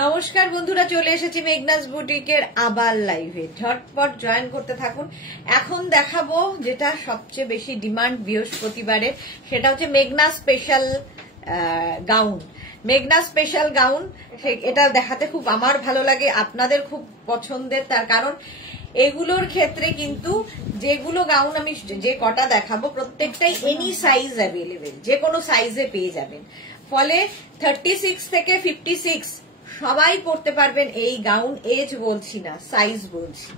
নমস্কার বন্ধুরা, চলে এসেছি মেঘনাস বুটিকের আবার লাইভে। ঝটপট জয়েন করতে থাকুন। এখন দেখাবো যেটা সবচেয়ে বেশি ডিমান্ড বৃহস্পতিবারে, সেটা হচ্ছে মেঘনা স্পেশাল গাউন। মেঘনা স্পেশাল গাউন এটা দেখাতে খুব আমার ভালো লাগে, আপনাদের খুব পছন্দের, তার কারণ এগুলোর ক্ষেত্রে কিন্তু যেগুলো গাউন আমি যে কটা দেখাবো প্রত্যেকটাই এনি সাইজ অ্যাভেলেবেল, যে কোনো সাইজে পেয়ে যাবেন। ফলে 36 থেকে 56 সবাই পড়তে পারবেন এই গাউন। এজ বলছি না, সাইজ বলছি,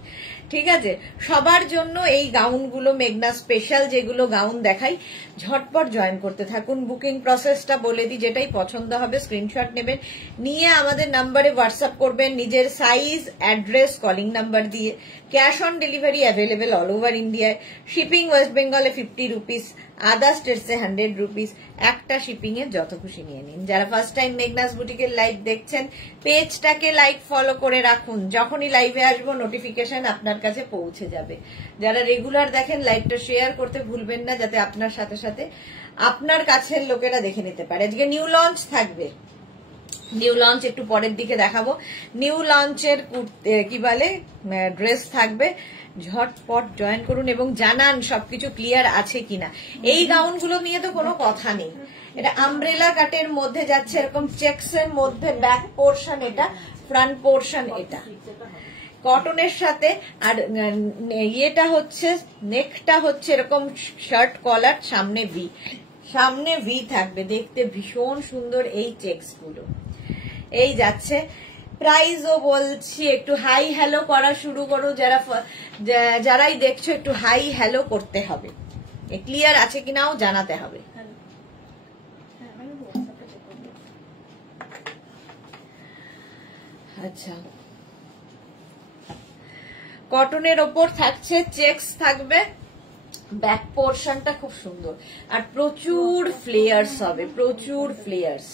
ঠিক আছে? সবার জন্য এই গাউনগুলো মেঘনা স্পেশাল যেগুলো গাউন দেখাই। ঝটপট জয়েন করতে থাকুন। বুকিং প্রসেসটা বলে দিই, যেটাই পছন্দ হবে স্ক্রিনশট নেবেন, নিয়ে আমাদের নাম্বারে হোয়াটসঅ্যাপ করবেন নিজের সাইজ, অ্যাড্রেস, কলিং নাম্বার দিয়ে। Cash on delivery available all over ইন্ডিয়ায়। শিপিং ওয়েস্ট বেঙ্গলে 50 রুপিস, আদার স্টেটসে 100 রুপিস। একটা শিপিং এর যত খুশি নিয়ে নিন। যারা ফার্স্ট টাইম মেঘনাস বুটিকের লাইভ দেখছেন, পেজটাকে লাইক ফলো করে রাখুন, যখনই লাইভে আসবো নোটিফিকেশন আপনার কাছে পৌঁছে যাবে। যারা রেগুলার দেখেন, লাইভটা শেয়ার করতে ভুলবেন না, যাতে আপনার সাথে সাথে আপনার কাছের লোকেরা দেখে নিতে পারে। আজকে নিউ লঞ্চ থাকবে, নিউ লঞ্চ একটু পরের দিকে দেখাবো। নিউ লঞ্চের কি বলে ড্রেস থাকবে। ঝটপট জয়েন করুন এবং জানান সবকিছু ক্লিয়ার আছে কিনা। এই গাউনগুলো নিয়ে তো কোনো কথা নেই। এটা আমব্রেলা কাটের মধ্যে যাচ্ছে, এরকম চেকস এর মধ্যে ব্যাক পোর্শন, এটা ফ্রন্ট পোর্শন, এটা কটনের সাথে। আর ইয়েটা হচ্ছে, নেকটা হচ্ছে এরকম শার্ট কলার, সামনে ভি থাকবে, দেখতে ভীষণ সুন্দর এই চেকস গুলো। এই যাচ্ছে। প্রাইসও বলছি, একটু হাই হ্যালো করা শুরু করো। যারাই দেখছো একটু হাই হ্যালো করতে হবে, ক্লিয়ার আছে কিনাও জানাতে হবে। আচ্ছা, কটনের ওপর থাকছে, চেকস থাকবে, ব্যাক পোর্শনটা খুব সুন্দর, আর প্রচুর ফ্লেয়ার্স হবে, প্রচুর ফ্লেয়ার্স।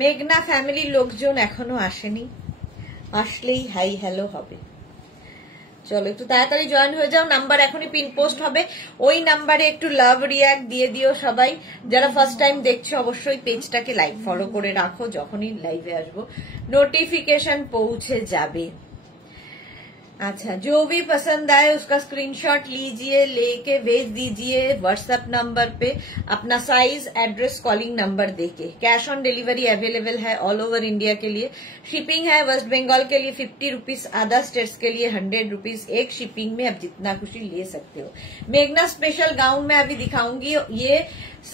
মেঘনা ফ্যামিলির লোকজন এখনো আসেনি, আসলেই হাই হ্যালো হবে। চলো একটু তাড়াতাড়ি জয়েন হয়ে যাও। নাম্বার এখনই পিন পোস্ট হবে, ওই নাম্বারে একটু লাভ রিয়াক্ট দিয়ে দিও সবাই। যারা ফার্স্ট টাইম দেখছো অবশ্যই পেজটাকে লাইক ফলো করে রাখো, যখনই লাইভে আসবো নোটিফিকেশন পৌঁছে যাবে। अच्छा, जो भी पसंद आए उसका स्क्रीनशॉट लीजिए, लेके भेज दीजिए व्हाट्सएप नंबर पे अपना साइज, एड्रेस, कॉलिंग नंबर देके। कैश ऑन डिलीवरी अवेलेबल है ऑल ओवर इंडिया के लिए। शिपिंग है वेस्ट बंगाल के लिए 50 रुपीज, अदर स्टेट्स के लिए 100 रुपीज। एक शिपिंग में आप जितना खुशी ले सकते हो। मेघना स्पेशल गाउन में अभी दिखाऊंगी, ये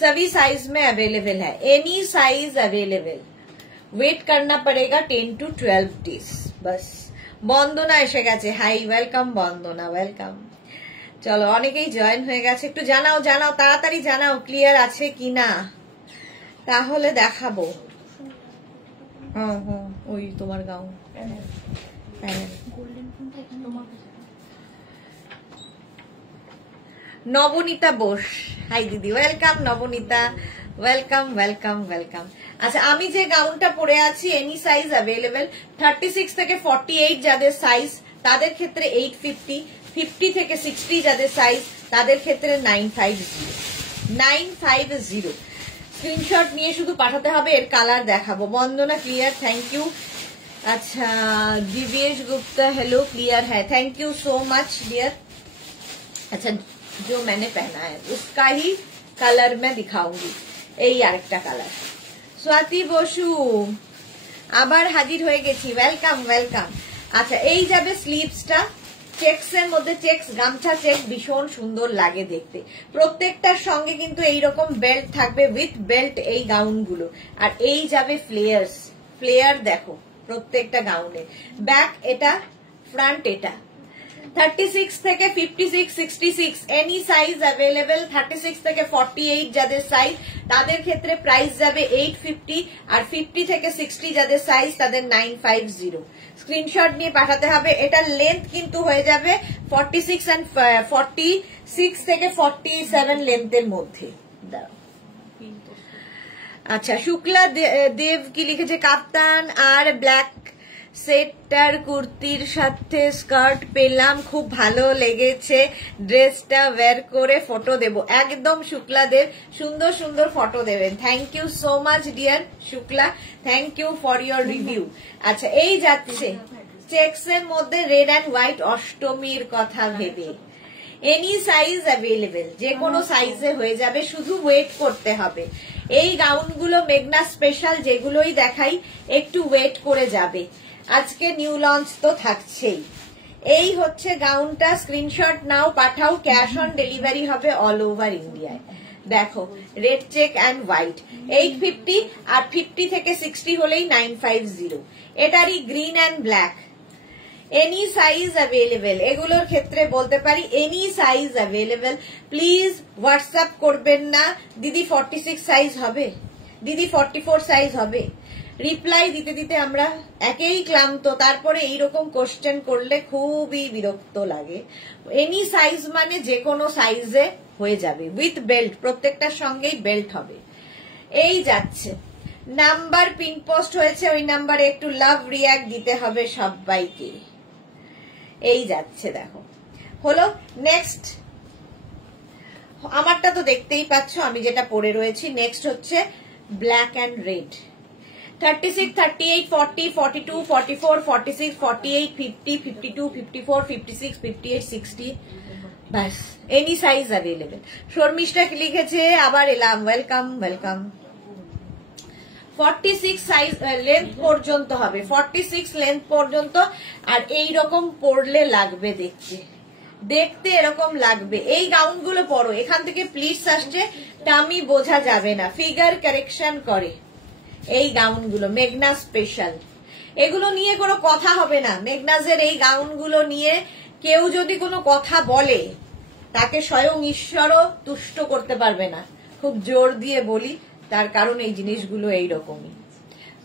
सभी साइज में अवेलेबल है, एनी साइज अवेलेबल। वेट करना पड़ेगा 10 to 12 डेज बस। বন্দনা এসে গেছে, হাই, ওয়েলকাম বন্দনা, ওয়েলকাম। চলো, অনেকেই জয়েন হয়ে গেছে, একটু জানাও জানাও, তাড়াতাড়ি জানাও ক্লিয়ার আছে কিনা, তাহলে দেখাবো। ওই তোমার গাউন। নবনীতা বোস, হাই দিদি, welcome Nabanita, welcome welcome welcome. আচ্ছা, আমি যে গাউনটা পরে আছি এনি সাইজ অ্যাভেলেবেল। 36 থেকে 48 যাদের সাইজ তাদের ক্ষেত্রে 850, 50 থেকে 60 যাদের সাইজ তাদের ক্ষেত্রে 950। স্ক্রিনশট নিয়ে শুধু পাঠাতে হবে, এর কালার দেখাবো। Bandana clear, thank you. আচ্ছা, दिव्येश गुप्ता हेलो, क्लियर है, thank you so much dear. अच्छा, जो मैंने पहना है उसका ही कलर मैं दिखाऊंगी, এই আরেকটা কালার। স্বাতি বসু আবার হাজির হয়ে গেছি, ওয়েলকাম ওয়েলকাম। আচ্ছা, এই যাবে স্লিভসটা, চেকস এর মধ্যে, চেকস গামছা চেক, ভীষণ সুন্দর লাগে দেখতে। প্রত্যেকটার সঙ্গে কিন্তু এইরকম বেল্ট থাকবে, উইথ বেল্ট এই গাউনগুলো। আর এই যাবে ফ্লেয়ার্স, ফ্লেয়ার দেখো প্রত্যেকটা গাউনে। ব্যাক এটা, ফ্রন্ট এটা। 36 থেকে 56, 66 এনি সাইজ অ্যাভেলেবেল। 36 থেকে 48 যাদের সাইজ তাদের ক্ষেত্রে প্রাইস যাবে 850, আর 50 থেকে 60 যাদের সাইজ তাদের 950। স্ক্রিনশট নিয়ে পাঠাতে হবে। এটার লেন্থ কিন্তু হয়ে যাবে 46 and 46 থেকে 47 লেন্থের মধ্যে। আচ্ছা, শুক্লা দেব কি লিখেছে, কাপ্তান আর ব্ল্যাক সেটটার কুর্তির সাথে স্কার্ট পেলাম, খুব ভালো লেগেছে, ড্রেসটা ওয়্যার করে ফটো দেব। একদম শুক্লাদের সুন্দর সুন্দর ফটো দেবেন। Thank you so much dear Shukla, thank you for your review. আচ্ছা, এই যাচ্ছে চেক্স এর মধ্যে রেড অ্যান্ড হোয়াইট, অষ্টমীর কথা ভেবে। এনি সাইজ অ্যাভেলেবেল, যে কোনো সাইজে হয়ে যাবে, শুধু ওয়েট করতে হবে। এই গাউনগুলো মেঘনা স্পেশাল, যেগুলোই দেখাই একটু ওয়েট করে যাবে। আজকে নিউ লঞ্চ তো থাকছেই। এই হচ্ছে গাউনটা, স্ক্রিনশট নাও, পাঠাও, ক্যাশ অন ডেলিভারি হবে অল ওভার ইন্ডিয়ায়। দেখো রেড চেক অ্যান্ড হোয়াইট, 850 আর 50 থেকে 60 হলেই 950। এটারই green and black. Any size available, এগুলোর ক্ষেত্রে বলতে পারি any size available. Please WhatsApp করবেন না দিদি 46 সাইজ হবে, দিদি 44 সাইজ হবে। রিপ্লাই দিতে দিতে আমরা একেই ক্লান্ত, তারপরে এইরকম কোশ্চেন করলে খুবই বিরক্ত লাগে। এনি সাইজ মানে যে কোনো সাইজে হয়ে যাবে, উইথ বেল্ট, প্রত্যেকটার সঙ্গেই বেল্ট হবে। এই যাচ্ছে নাম্বার পিন পোস্ট হয়েছে, ওই নাম্বারে একটু লাভ রিয়াক্ট দিতে হবে সবাইকে। এই যাচ্ছে, দেখো হলো। নেক্সট আমারটা তো দেখতেই পাচ্ছ আমি যেটা পরে রয়েছি। নেক্সট হচ্ছে ব্ল্যাক অ্যান্ড রেড, 36, 38, 40, 42, 44, 46, 48, 50, 52, 54, 56, 58, 60। ব্যাস, এনি সাইজ অ্যাভেলেবেল। শর্মিষ্ঠা লিখেছে, আবার এলাম, ওয়েলকাম ওয়েলকাম। 46 সাইজ লেন্থ পর্যন্ত হবে, 46 লেন্থ পর্যন্ত। আর এই রকম পরলে লাগবে দেখতে, দেখতে এরকম লাগবে। এই গাউনগুলো পরো, এখান থেকে প্লিজ আসছে, টামি বোঝা যাবে না, ফিগার কারেকশন করে। এই গাউনগুলো মেঘনা স্পেশাল, এগুলো নিয়ে কোনো কথা হবে না। মেঘনাজের এই গাউনগুলো নিয়ে কেউ যদি কোনো কথা বলে, তাকে স্বয়ং ঈশ্বরও তুষ্ট করতে পারবে না। খুব জোর দিয়ে বলি, তার কারণ এই জিনিসগুলো এইরকমই।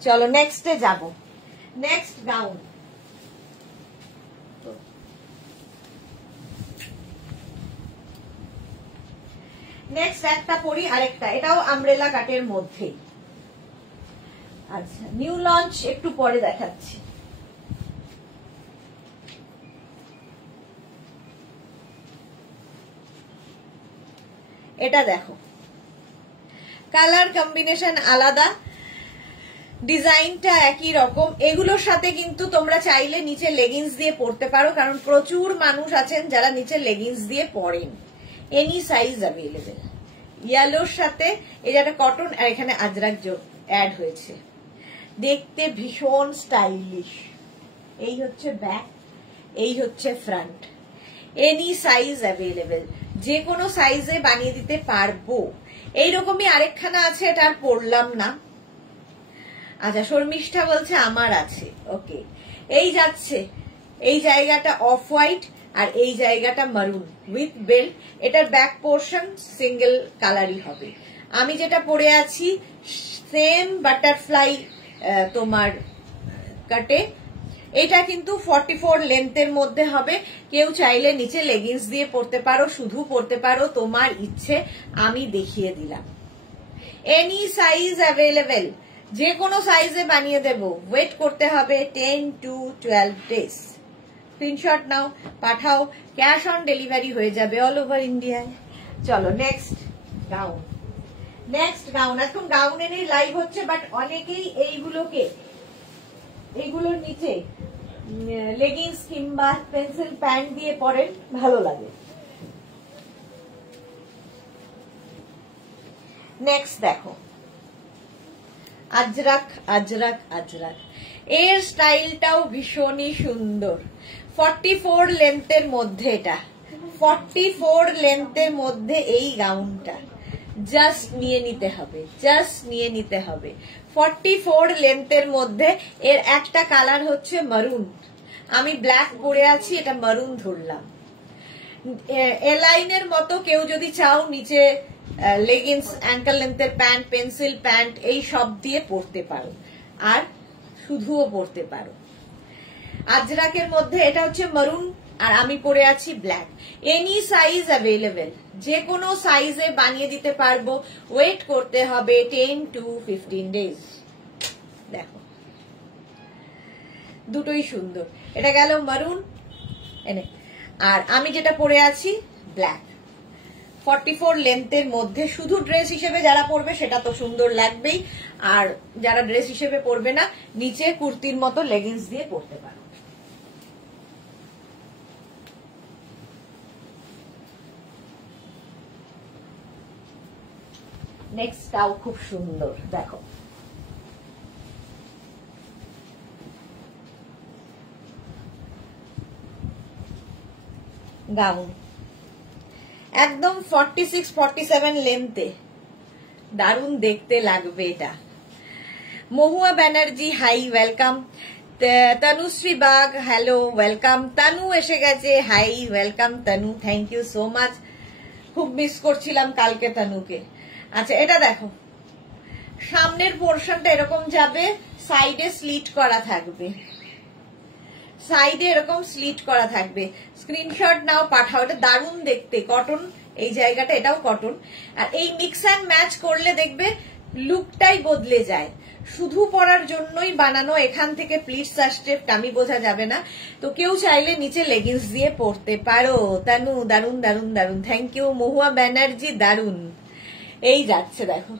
চলো নেক্সটে যাব। নেক্সট গাউন, নেক্সট একটা পরি, আরেকটা, এটাও আমব্রেলা কাটের মধ্যেই। আচ্ছা, নিউ লঞ্চ একটু পরে দেখাচ্ছি। এটা দেখো, কালার কম্বিনেশন আলাদা, ডিজাইনটা একই রকম। এগুলোর সাথে কিন্তু তোমরা চাইলে নিচে লেগিংস দিয়ে পরতে পারো, কারণ প্রচুর মানুষ আছেন যারা নিচে লেগিংস দিয়ে পরেন। Any size available. ইয়েলোর সাথে এই যেটা কটন, আর এখানে আজরাক অ্যাড হয়েছে, দেখতে ভীষণ স্টাইলিশ। এই হচ্ছে ব্যাক, এই হচ্ছে ফ্রন্ট। এনি সাইজ অ্যাভেলেবেল, যে কোনো সাইজে বানিয়ে দিতে পারবো। এইরকমই আরেকখানা আছে, এটা আর পড়লাম না। আচ্ছা, শর্মিষ্ঠা বলছে আমার আছে, ওকে। এই যাচ্ছে, এই জায়গাটা অফ হোয়াইট আর এই জায়গাটা মারুন উইথ বেল্ট। এটার ব্যাক পোর্শন সিঙ্গেল কালারই হবে। আমি যেটা পরে আছি সেম বাটারফ্লাই তোমার কাটে, এটা কিন্তু 44 লেন্থের মধ্যে হবে। কেউ চাইলে নিচে লেগিংস দিয়ে পরতে পারো, শুধু পরতে পারো, তোমার ইচ্ছে। আমি দেখিয়ে দিলাম। এনি সাইজ অ্যাভেলেবেল, যে কোনো সাইজে বানিয়ে দেব। ওয়েট করতে হবে 10 to 12 ডেজ। স্ক্রিনশট নাও, পাঠাও, ক্যাশ অন ডেলিভারি হয়ে যাবে অল ওভার ইন্ডিয়ায়। চলো নেক্সট গাউন। নেক্সট গাউন, এখন গাউনের লাইভ হচ্ছে, বাট অনেকেই এইগুলোর নিচে লেগিংস কিংবা পেন্সিল প্যান্ট দিয়ে পরেন, ভালো লাগে। নেক্সট দেখো, আজরাক আজরাক আজরাক, এর স্টাইলটাও ভীষণই সুন্দর। 44 লেন্থের মধ্যে, এটা 44 লেন্থের মধ্যে এই গাউনটা জাস্ট নিয়ে নিতে হবে, জাস্ট নিয়ে নিতে হবে। 44 লেন্থের মধ্যে এর একটা কালার হচ্ছে মারুন, আমি ব্ল্যাক পরে আছি, এটা মারুন ধরলাম। এলাইনের মতো কেউ যদি চাও নিচে লেগিংস, অ্যাঙ্কেল লেন্থের প্যান্ট, পেন্সিল প্যান্ট এই সব দিয়ে পরতে পারো, আর শুধুও পরতে পারো। আজরাকের মধ্যে এটা হচ্ছে মারুন, আর আমি পরে আছি ব্ল্যাক। এনি সাইজ অ্যাভেলেবেল, যে কোনো সাইজে বানিয়ে দিতে পারবো। ওয়েট করতে হবে 10 to 15 ডেজ। দেখো দুটোই সুন্দর। এটা গেল মারুন এনে, আর আমি যেটা পরে আছি ব্ল্যাক। 44 লেন্থের মধ্যে শুধু ড্রেস হিসেবে যারা পরবে সেটা তো সুন্দর লাগবেই, আর যারা ড্রেস হিসেবে পরবে না নিচে কুর্তির মতো লেগিংস দিয়ে পরতে পারো। নেক্সটটাও খুব সুন্দর, দেখো গাউন একদম 46-47 লেন্থে, দারুণ দেখতে লাগবে এটা। Mahua Banerjee hi welcome, Tanushree Bag hello welcome, Tanu এসে গেছে hi welcome Tanu, thank you so much, খুব মিস করছিলাম কালকে তানুকে। আচ্ছা এটা দেখো, সামনের পোর্শনটা এরকম যাবে, সাইডে স্লিট করা থাকবে, সাইডে এরকম স্লিট করা থাকবে। স্ক্রিনশট নাও পাঠাও, এটা দারুণ দেখতে, কটন এই জায়গাটা, এটাও কটন। আর এই মিক্স অ্যান্ড ম্যাচ করলে দেখবে লুকটাই বদলে যায়। শুধু পরার জন্যই বানানো, এখান থেকে প্লিটস আসছে, টামি বোঝা যাবে না, তো কেউ চাইলে নিচে লেগিংস দিয়ে পরতে পারো। তানু দারুণ দারুণ দারুণ, থ্যাংক ইউ মহুয়া ব্যানার্জি, দারুণ। এই যাচ্ছে দেখো,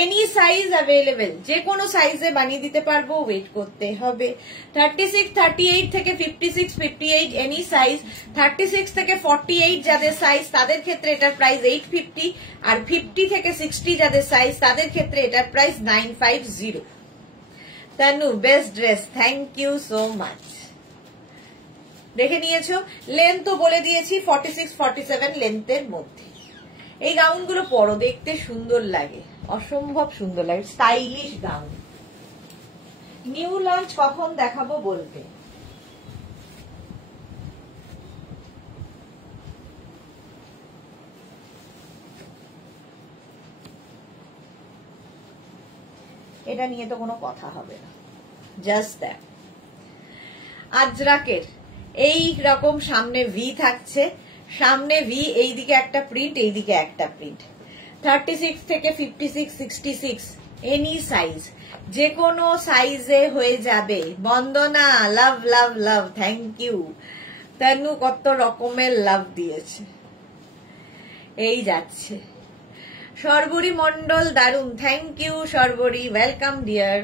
এনি সাইজ অ্যাভেলেবেল, যে কোনো সাইজে বানিয়ে দিতে পারবো, ওয়েট করতে হবে। 36, 38 থেকে 56, 58 এনি সাইজ। 36 থেকে 48 যাদের সাইজ তাদের ক্ষেত্রে এটার প্রাইস 850, আর 50 থেকে 60 যাদের সাইজ তাদের ক্ষেত্রে এটার price 950। Tanu best dress, thank you so much. দেখে নিয়েছো, লেন্থ তো বলে দিয়েছি 46-47 লেন্থের মধ্যে। এই গাউনগুলো পরো, দেখতে সুন্দর লাগে, অসম্ভব সুন্দর লাগে, স্টাইলিশ গাউন। নিউ লঞ্চ কখন দেখাবো বলবে। এটা নিয়ে তো কোনো কথা হবে না, জাস্ট দ্যাট। আজরাকের এই রকম সামনে ভি থাকছে, সামনে ভি, এইদিকে একটা প্রিন্ট, এইদিকে একটা প্রিন্ট। 36 থেকে 56, 66 এনি সাইজ, যে কোনো সাইজে হয়ে যাবে। বন্দনা love love love, thank you. Tanu কত রকমের লাভ দিয়েছে, এই যাচ্ছে। সর্বরী মন্ডল দারুন, থ্যাংক ইউ সর্বরী, ওয়েলকাম ডিয়ার।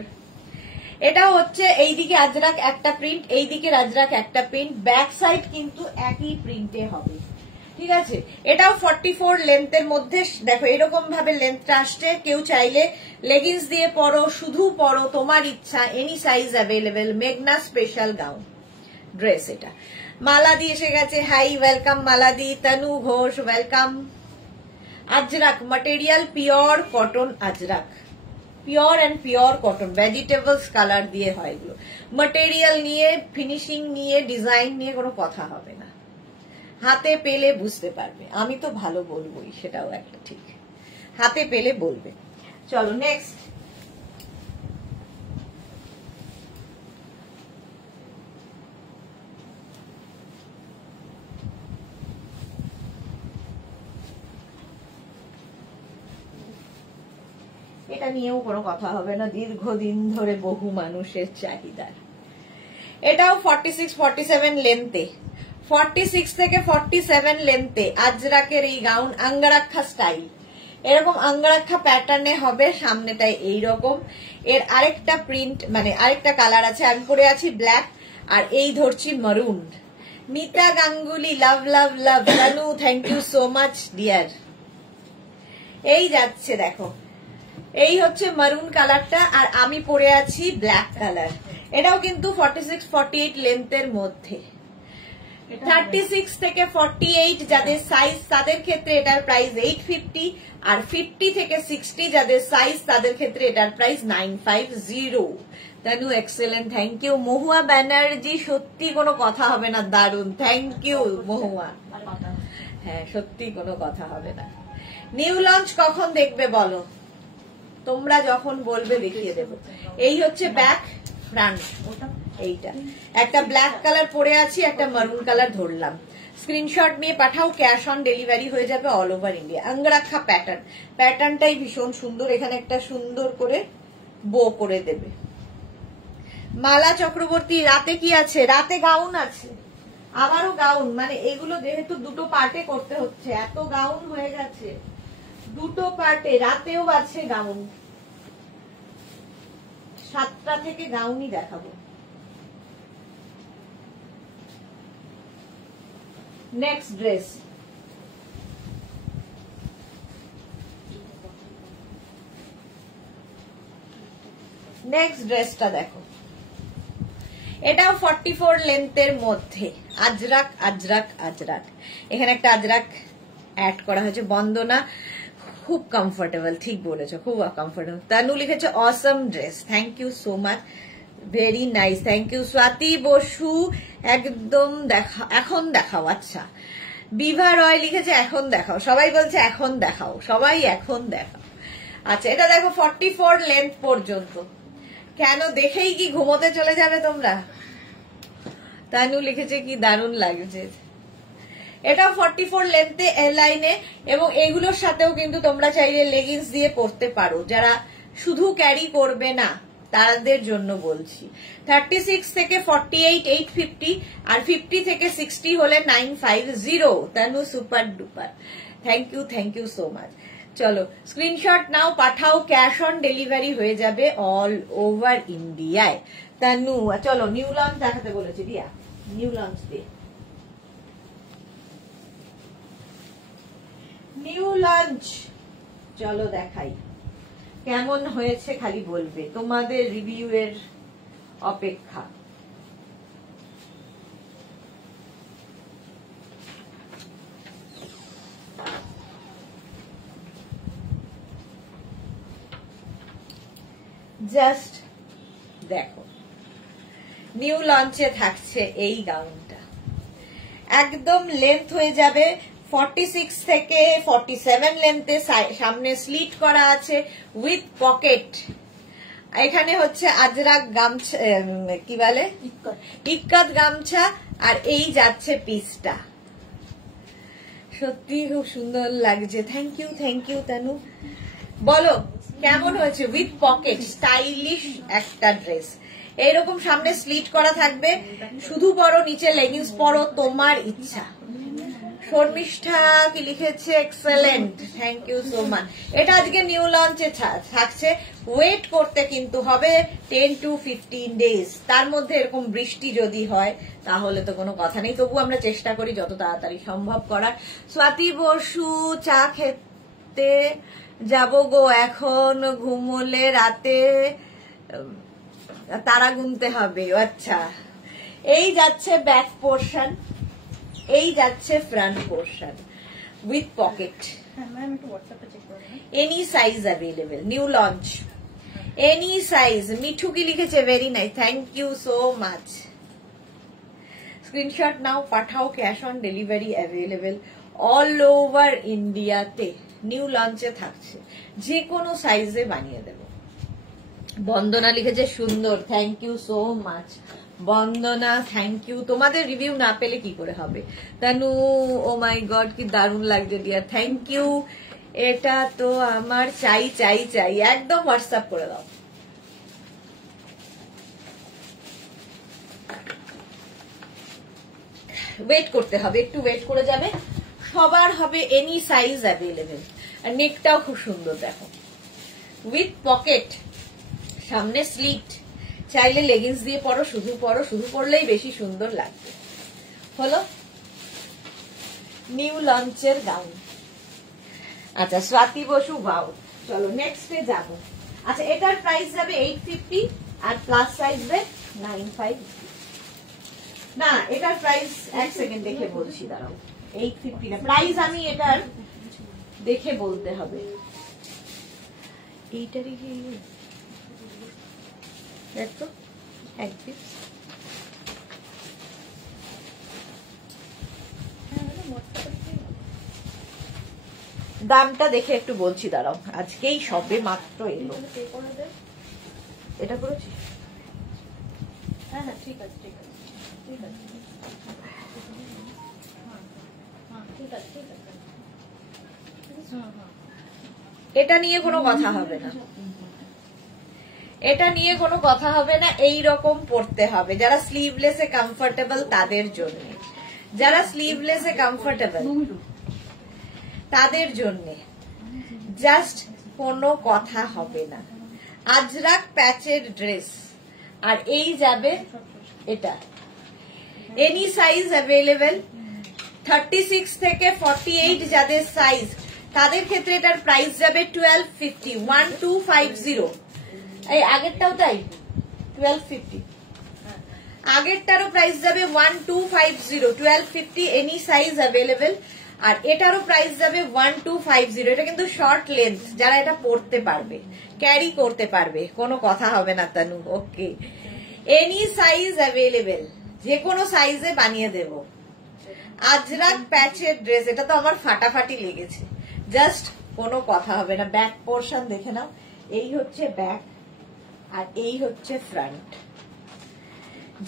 এটা হচ্ছে এইদিকে আজরাক একটা প্রিন্ট, এইদিকে আজরাক একটা প্রিন্ট, ব্যাক সাইড কিন্তু একই প্রিন্টে হবে, ঠিক আছে। এটাও 44 লেন্থের মধ্যে, দেখো এরকম ভাবে লেন্থটা আসছে। কেউ চাইলে লেগিংস দিয়ে পরো, শুধু পরো, তোমার ইচ্ছা, এনি সাইজ অ্যাভেলেবেল। মেঘনা স্পেশাল গাউন ড্রেস এটা। মালাদি এসে গেছে, হাই ওয়েলকাম মালাদি। Tanu Ghosh welcome. Ajrak material pure cotton, Ajrak pure and pure cotton, vegetables colour দিয়ে হয় এগুলো। মটেরিয়াল নিয়ে, ফিনিশিং নিয়ে, ডিজাইন নিয়ে কোনো কথা হবে না, হাতে পেলে বুঝতে পারবে। আমি তো ভালো বলবোই, সেটাও একটা ঠিক, হাতে পেলে বলবে। চলো নেক্সট। এটা নিয়েও কোনো কথা হবে না, দীর্ঘদিন ধরে বহু মানুষের চাহিদা। এটাও 46-47 লেন্থে, 46 থেকে 47 লেন্থে আজরাকের এই গাউন, আঙ্গারাক্ষা স্টাইল। এরকম আঙ্গারাক্ষা প্যাটার্নে হবে, সামনেটাই এইরকম। এর আরেকটা প্রিন্ট, মানে আরেকটা কালার আছে, আমি পরে আছি ব্ল্যাক, আর এই ধরছি maroon. Mita Ganguly love love love, Tanu thank you so much dear. এই যাচ্ছে দেখো, এই হচ্ছে মারুন কালারটা, আর আমি পরে আছি ব্ল্যাক কালার। এটাও কিন্তু 46-48 লেন্থের মধ্যে। 36 থেকে 48 যাদের সাইজ তাদের ক্ষেত্রে এটার প্রাইস 850, আর 50 থেকে 60 যাদের সাইজ তাদের ক্ষেত্রে এটার price 950। Tanu excellent, thank you. Mahua Banerjee সত্যি কোনো কথা হবে না, দারুন, থ্যাংক ইউ মহুয়া। হ্যাঁ সত্যি কোনো কথা হবে না। নিউ লঞ্চ কখন দেখবে বলো, তোমরা যখন বলবে দেখিয়ে দেবো। এই হচ্ছে ব্যাক, ফ্রন্ট এইটা। একটা ব্ল্যাক কালার পরে আছি, একটা মারুন কালার ধরলাম। স্ক্রিনশট নিয়ে পাঠাও, ক্যাশ অন ডেলিভারি হয়ে যাবে অল ওভার ইন্ডিয়া। আঙ্গারাক্ষা প্যাটার্ন, প্যাটার্নটাই ভীষণ সুন্দর। এখানে একটা সুন্দর করে বো করে দেবে, মালা চক্রবর্তী, রাতে কি আছে? রাতে গাউন আছে, আবারও গাউন। মানে এগুলো যেহেতু দুটো পার্টে করতে হচ্ছে, এত গাউন হয়ে গেছে দুটো পার্টে। রাতেও আছে গাউন, 7টা থেকে গাউনই দেখাবো। নেক্সট ড্রেস, নেক্সট ড্রেসটা দেখো, এটাও 44 লেন্থের মধ্যে। আজরাক আজরাক আজরাক, এখানে একটা আজরাক অ্যাড করা হয়েছে। বন্দনা, খুব কমফোর্টেবল, ঠিক বলেছো, খুব কমফোর্টেবল। তানু লিখেছে awesome dress, thank you so much, very nice, thank you. Swati Basu, একদম দেখা, এখন দেখাও। আচ্ছা, বিভা রয় লিখেছে এখন দেখাও, সবাই বলছে এখন দেখাও, সবাই এখন দেখাও। আচ্ছা, এটা দেখো 44 লেন্থ পর্যন্ত। কেন, দেখেই কি ঘুমোতে চলে যাবে তোমরা? তানু লিখেছে কি দারুণ লাগছে। এটাও 44 লেন্থে এ লাইনে, এবং এগুলোর সাথেও কিন্তু তোমরা চাইলে লেগিংস দিয়ে পরতে পারো। যারা শুধু ক্যারি করবে না তাদের জন্য বলছি। 36 থেকে 48 850, আর 50 থেকে 60 হলে 950। Tanu super duper, thank you so much. চলো স্ক্রিনশট নাও, পাঠাও, ক্যাশ অন ডেলিভারি হয়ে যাবে অল ওভার ইন্ডিয়ায়। তানু চলো নিউ লঞ্চ দেখাতে বলেছি দিয়া, নিউ লঞ্চ দিয়ে। নিউ লঞ্চ চলো দেখাই কেমন হয়েছে, খালি বলবে, তোমাদের রিভিউ এর অপেক্ষা। জাস্ট দেখো, নিউ লঞ্চে থাকছে এই গাউনটা, একদম লেন্থ হয়ে যাবে 46 থেকে 47 লেন্থে, সামনে স্লিট করা আছে উইথ পকেট। এখানে হচ্ছে আজরাক গামছা, কি বলে, ইক্কাত গামছা, আর এই যাচ্ছে পিসটা। সত্যি খুব সুন্দর লাগছে, থ্যাংক ইউ তানু। বলো কেমন হয়েছে? উইথ পকেট, স্টাইলিশ একটা ড্রেস। এইরকম সামনে স্লিট করা থাকবে, শুধু পরো, নিচে লেগিংস পরো, তোমার ইচ্ছা। শর্মিষ্ঠা কি লিখেছে, excellent, thank you so much. এটা আজকে নিউ লঞ্চে থাকছে, ওয়েট করতে কিন্তু হবে 10 to 15 ডেজ। তার মধ্যে এরকম বৃষ্টি যদি হয় তাহলে তো কোনো কথা নেই, তবু আমরা চেষ্টা করি যত তাড়াতাড়ি সম্ভব করার। স্বাতি বসু, চা খেতে যাবো গো এখন, ঘুমোলে রাতে তারা গুনতে হবে। আচ্ছা, এই যাচ্ছে ব্যাক পোর্শন, এই যাচ্ছে front portion with pocket. Any size available, new launch, any size. Mithu কি লিখেছে, very nice, thank you so much. Screenshot নাও, পাঠাও, cash on delivery available all over ইন্ডিয়াতে। নিউ লঞ্চে থাকছে, যে কোনো সাইজে বানিয়ে দেব। বন্দনা লিখেছে সুন্দর, thank you so much Bandana, thank you. তোমাদের রিভিউ না পেলে কি করে হবে? তানু, ও মাই গড কি দারুণ লাগছে ডিয়ার, থ্যাংক ইউ। এটা তো আমার চাই চাই চাই, একদম হোয়াটসঅ্যাপ করে দাও। ওয়েট করতে হবে, একটু ওয়েট করে যাবে, সবার হবে এনি সাইজ অ্যাভেলেবেল। আর নেকটাও খুব সুন্দর দেখো, উইথ পকেট, সামনে স্লিট, চাইলে লেগিংস দিয়ে পরো, শুধু পরলেই বেশি সুন্দর লাগবে। হলো নিউ লঞ্চের গাউন। আচ্ছা, স্বাতি বসু, ভাও। চলো নেক্সটে যাব। আচ্ছা, এটার প্রাইস যাবে 850, আর প্লাস সাইজে 950। না, এটার প্রাইস এক সেকেন্ড দেখে বলছি, দাঁড়াও। 850 না, প্রাইস আমি এটার দেখে বলতে হবে। এইটারই দেখো, দামটা দেখে একটু বলছি, দাঁড়াও, আজকেই সবে মাত্র এলো। এটা করেছি, হ্যাঁ হ্যাঁ ঠিক আছে ঠিক আছে ঠিক আছে ঠিক আছে ঠিক আছে। এটা নিয়ে কোনো কথা হবে না, এটা নিয়ে কোনো কথা হবে না, এই রকম পড়তে হবে। যারা স্লিভলেসে কমফোর্টেবল তাদের জন্য, যারা স্লিভলেসে কমফোর্টেবল তাদের জন্য জাস্ট কোনো কথা হবে না। আজরাক প্যাচের ড্রেস, আর এই যাবে এটা। এনি সাইজ অ্যাভেলেবেল, 36 থেকে 48 যাদের সাইজ তাদের ক্ষেত্রে এটার প্রাইস যাবে 1250, 1250। এই আগেরটাও তাই 1250, আগেরটারও প্রাইস যাবে 1250, 1250 এনি সাইজ অ্যাভেলেবেল। আর এটারও প্রাইস যাবে 1250। এটা কিন্তু শর্ট লেন্থ, যারা এটা পরতে পারবে, ক্যারি করতে পারবে, কোনো কথা হবে না তানু। ওকে, এনি সাইজ অ্যাভেলেবেল, যে কোনো সাইজে বানিয়ে দেব। আজরাক প্যাচের ড্রেস, এটা তো আমার ফাটাফাটি লেগেছে, জাস্ট কোনো কথা হবে না। ব্যাক পোর্শন দেখে নাও, এই হচ্ছে ব্যাক আর এই হচ্ছে ফ্রন্ট,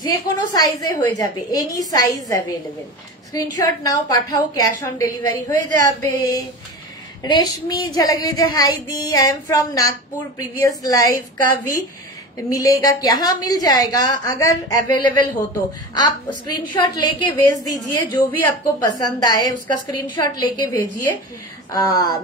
যে কোনো সাইজে হয়ে যাবে, এনি সাইজ অ্যাভেলেবেল। স্ক্রিনশট নাও, পাঠাও, ক্যাশ অন ডেলিভারি হয়ে যাবে। रेशमी झलक लीजिए, हाय दी, I am from Nagpur, previous live का भी मिलेगा क्या? हाँ मिल जाएगा, अगर अवेलेबल हो तो। आप स्क्रीनशॉट लेके भेज दीजिए, जो भी आपको पसंद आए उसका स्क्रीनशॉट लेके भेजिए,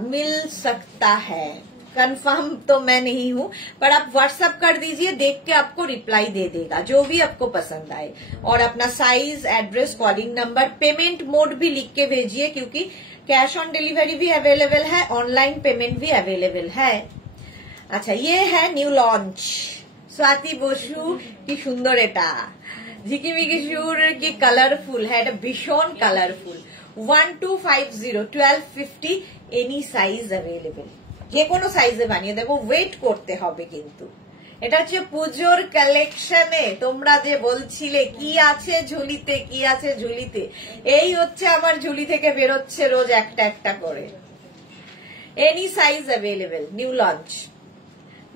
मिल सकता है। कंफर्म तो मैं नहीं हूँ, पर आप व्हाट्सएप कर दीजिए, देख के आपको रिप्लाई दे देगा जो भी आपको पसंद आए। और अपना size, address, calling number, payment mode भी लिख के भेजिए, क्योंकि कैश ऑन डिलीवरी भी अवेलेबल है, ऑनलाइन पेमेंट भी अवेलेबल है। अच्छा, ये है न्यू लॉन्च स्वाति बसु की सुंदर, एटा झिकिमिकी सुर की कलरफुल है, এটা ভীষণ কালারফুল। 1250, 1250 এনি সাইজ অ্যাভেলেবল, যে কোনো সাইজে বানিয়ে দেবো, ওয়েট করতে হবে কিন্তু। এটা হচ্ছে পুজোর কালেকশনে, তোমরা যে বলছিলে কি আছে ঝুলিতে, কি আছে ঝুলিতে, এই হচ্ছে আমার ঝুলি থেকে বেরোচ্ছে রোজ একটা একটা করে। Any size available, new launch,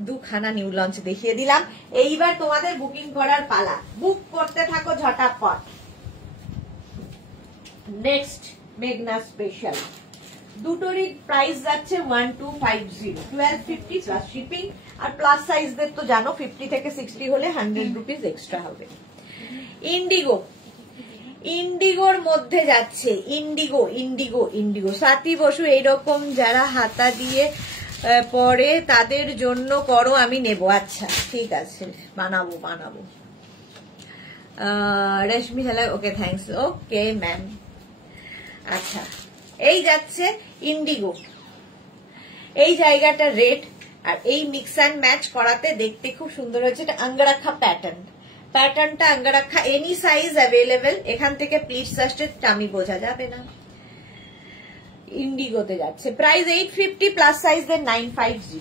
দুখানা নিউ লঞ্চ দেখিয়ে দিলাম। এইবার তোমাদের বুকিং করার পালা, বুক করতে থাকো ঝটাপট। নেক্সট মেঘনা স্পেশাল, দুটোরই প্রাইস যাচ্ছে 1250, 1250 প্লাস শিপিং। আর প্লাস সাইজদের তো জানো 50 থেকে 60 হলে 100 রুপিস এক্সট্রা হবে। ইন্ডিগো, ইন্ডিগোর মধ্যে যাচ্ছে, indigo indigo indigo Swati Basu, এইরকম যারা হাতা দিয়ে পরে তাদের জন্য করো, আমি নেব। আচ্ছা ঠিক আছে, বানাবো বানাবো। রেশমি ঝালা, ওকে থ্যাংকস, ওকে ম্যাম। আচ্ছা, এই যাচ্ছে ইন্ডিগো, এই জায়গাটা রেড, আর এই মিক্স অ্যান্ড ম্যাচ করাতে দেখতে খুব সুন্দর হয়েছে। এটা আঙ্গারাখা প্যাটার্ন, প্যাটার্নটা আঙ্গারাখা, এনি সাইজ অ্যাভেলেবেল। এখান থেকে প্লিটস আসছে, টামি বোঝা যাবে না। ইন্ডিগোতে যাচ্ছে, প্রাইস 850, প্লাস সাইজদের 950,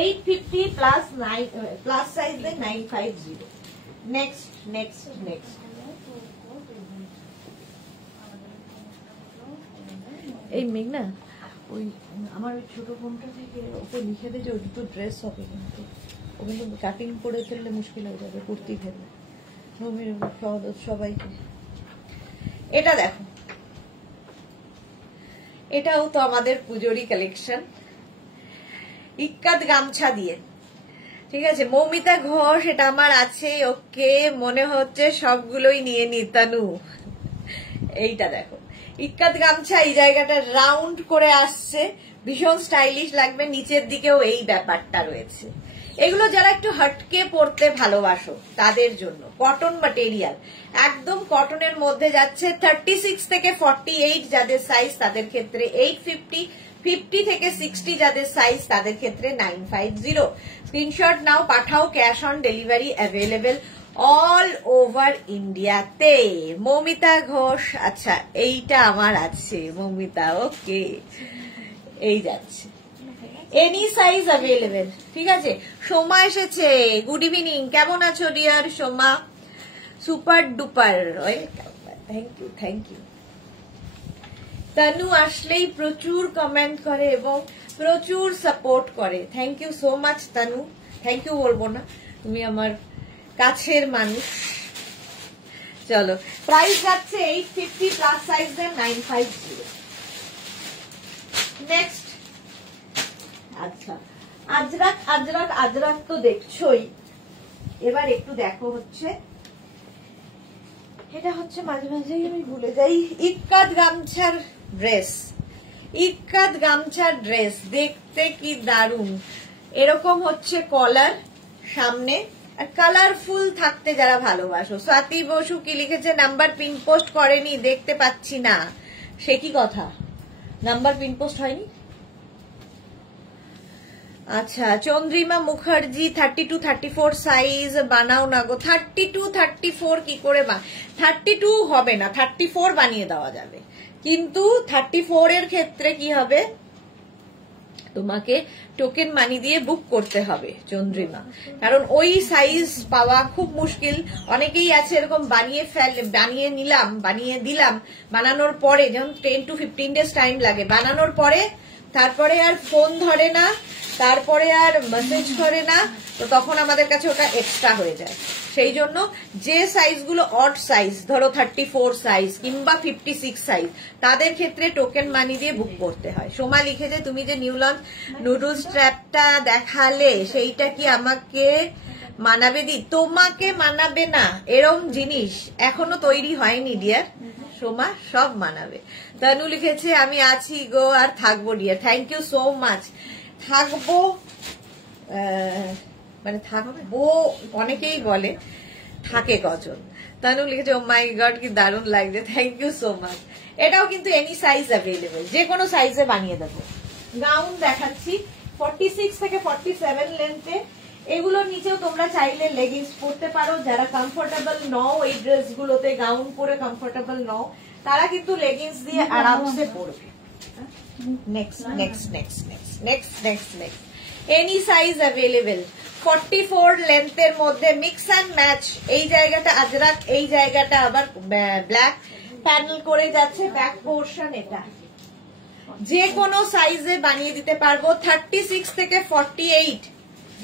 850 প্লাস সাইজদের 950। নেক্সট নেক্সট নেক্সট, এই মেঘনা ওই আমার ওই ছোট ফোনটা থেকে ওকে লিখে দে যে ওই দুটো ড্রেস হবে, কিন্তু ও কিন্তু কাটিং করে ফেললে মুশকিল হয়ে যাবে, কুর্তি ফেললে সবাইকে। এটা দেখো, এটাও তো আমাদের পুজোরই কালেকশন, ইক্কাত গামছা দিয়ে, ঠিক আছে। মৌমিতা ঘোষ, এটা আমার আছে। ওকে, মনে হচ্ছে সবগুলোই নিয়ে নিতানু। এইটা দেখো, ইক্কাত গামছা, এই জায়গাটা রাউন্ড করে আসছে, ভীষণ স্টাইলিশ লাগবে। নিচের দিকেও এই ব্যাপারটা রয়েছে। এগুলো যারা একটু হটকে পড়তে ভালোবাসো তাদের জন্য, কটন ম্যাটেরিয়াল, একদম কটনের মধ্যে যাচ্ছে। 36 থেকে 48 যাদের সাইজ তাদের ক্ষেত্রে 850, 50 থেকে 60 যাদের সাইজ তাদের ক্ষেত্রে 950। স্ক্রিনশট নাও, পাঠাও, cash on delivery available all over ইন্ডিয়াতে। মৌমিতা ঘোষ, আচ্ছা এইটা আমার আছে মৌমিতা, ওকে, এই যাচ্ছে, এনি সাইজ অ্যাভেলেবেল, ঠিক আছে। সোমা এসেছে, গুড ইভিনিং, কেমন আছো dear Soma? Super duper, thank you thank you. Tanu আসলেই প্রচুর কমেন্ট করে এবং প্রচুর সাপোর্ট করে, thank you so much Tanu. Thank you বলবো না, তুমি আমার কাছের মানুষ। চলো, প্রাইস যাচ্ছে 850, প্লাস সাইজদের 950। নেক্সট, আচ্ছা আজরাক আজরাক আজরাক তো দেখছোই, এবার একটু দেখো হচ্ছে এটা হচ্ছে মাঝে মাঝেই আমি ভুলে যাই, ইক্কাত গামছার ড্রেস। ইক্কাত গামছার ড্রেস দেখতে কি দারুণ, এরকম হচ্ছে কলার সামনে, আর কালারফুল থাকতে যারা ভালোবাসো। স্বাতি বসু কি লিখেছে, নাম্বার পিন পোস্ট করেনি, দেখতে পাচ্ছি না। সে কি কথা, নাম্বার পিন পোস্ট হয়নি? আচ্ছা, চন্দ্রিমা মুখার্জি 32-34 সাইজ বানাও না গো। 32-34 কি করে 32 হবে না, 34 বানিয়ে দেওয়া যাবে, কিন্তু 34 এর ক্ষেত্রে কি হবে, তোমাকে টোকেন মানি দিয়ে বুক করতে হবে চন্দ্রিমা, কারণ ওই সাইজ পাওয়া খুব মুশকিল। অনেকেই আছে এরকম বানিয়ে নিলাম, বানিয়ে দিলাম, বানানোর পরে যেমন 10 to 15 ডেজ টাইম লাগে, বানানোর পরে তারপরে আর ফোন ধরে না, তারপরে আর মেসেজ করে না, তো তখন আমাদের কাছে ওটা এক্সট্রা হয়ে যায়। সেই জন্য যে সাইজগুলো অড সাইজ, ধরো 34 সাইজ কিংবা 56 সাইজ, তাদের ক্ষেত্রে টোকেন মানি দিয়ে বুক করতে হয়। সোমা লিখেছে, তুমি যে নিউ লঞ্চ নুডলস ট্র্যাপটা দেখালে সেইটা কি আমাকে মানাবে? দি তোমাকে মানাবে না, এরম জিনিস এখনো তৈরি হয়নি ডিয়ার। সোমা সব মানাবে। তানু লিখেছে, আমি আছি গো আর থাকবো dear. Thank you so much. থাকবো মানে থাকবো অনেকেই বলে, থাকে কজন। তানু লিখেছে, ও মাই গড কি দারুণ লাগছে, থ্যাংক ইউ সো মাচ। এটাও কিন্তু এনি সাইজ অ্যাভেলেবেল, যে কোনো সাইজে বানিয়ে দেবো। গাউন দেখাচ্ছি 46 থেকে 47 লেন্থে। এগুলোর নিচেও তোমরা চাইলে লেগিংস পরতে পারো। যারা কমফোর্টেবল নও এই ড্রেসগুলোতে, গাউন পরে কমফোর্টেবল নও, তারা কিন্তু লেগিংস দিয়ে আরামসে পরবে। Next next next next next next next any size available. 44 লেন্থের মধ্যে মিক্স অ্যান্ড ম্যাচ। এই জায়গাটা আজরাক, এই জায়গাটা আবার ব্ল্যাক প্যানেল করে যাচ্ছে ব্যাক পোর্শন। এটা যে কোনো সাইজে বানিয়ে দিতে পারবো। 36 থেকে 48